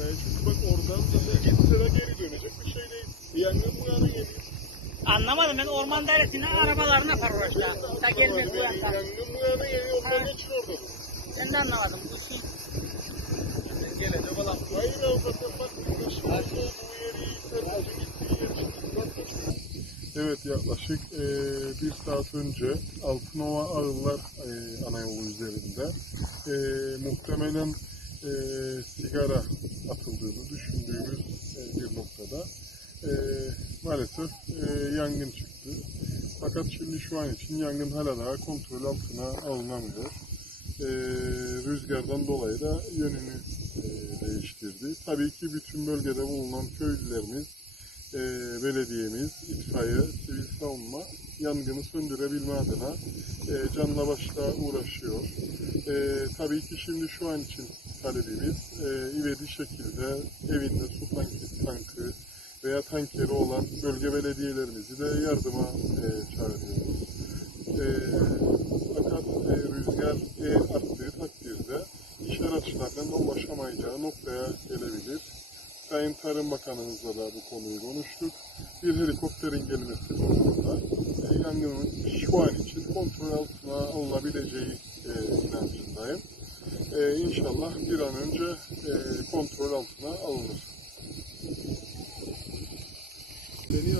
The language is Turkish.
E, çünkü bak oradan zaten gitse de geri dönecek bir şey değil. Yangın bu yana geliyor. Anlamadım ben orman dairesine arabalarına para uğraşacağım. Ta gelmez bu Yangın yandan. bu yana geliyor. Ondan geçin orada. Ben de anlamadım. Bu şey Gelecek olan. Hayır avukatlar bak. Şu an olduğu yeri, servacı gittiği yer çıktı. Bak bak. Evet yaklaşık e, bir saat önce Altınova Ağıllar e, ana yolu üzerinde e, muhtemelen e, sigara atıldığını düşündüğümüz e, bir noktada e, maalesef e, yangın çıktı. Fakat şimdi şu an için yangın hala daha kontrol altına alınamıyor. E, rüzgardan dolayı da yönünü e, değiştirdi. Tabii ki bütün bölgede bulunan köylülerimiz e, belediyemiz, itfaiye, sivil savunma yangını söndürebilme adına e, canla başla uğraşıyor. E, tabii ki şimdi şu an için talebimiz e, ivedi şekilde evinde su tanki, tankı veya tankeri olan bölge belediyelerimizi de yardıma e, çağırıyoruz. E, fakat e, rüzgar e, arttığı takdirde iş araçlarının da ulaşamayacağı noktaya gelebilir. Sayın Tarım Bakanımızla da bu konuyu konuştuk. Bir helikopterin gelmesi durumunda e, yangının şu an için kontrol altına alınabileceği e, inancındayım e, inşallah bir an önce e, kontrol altına alınır. Beni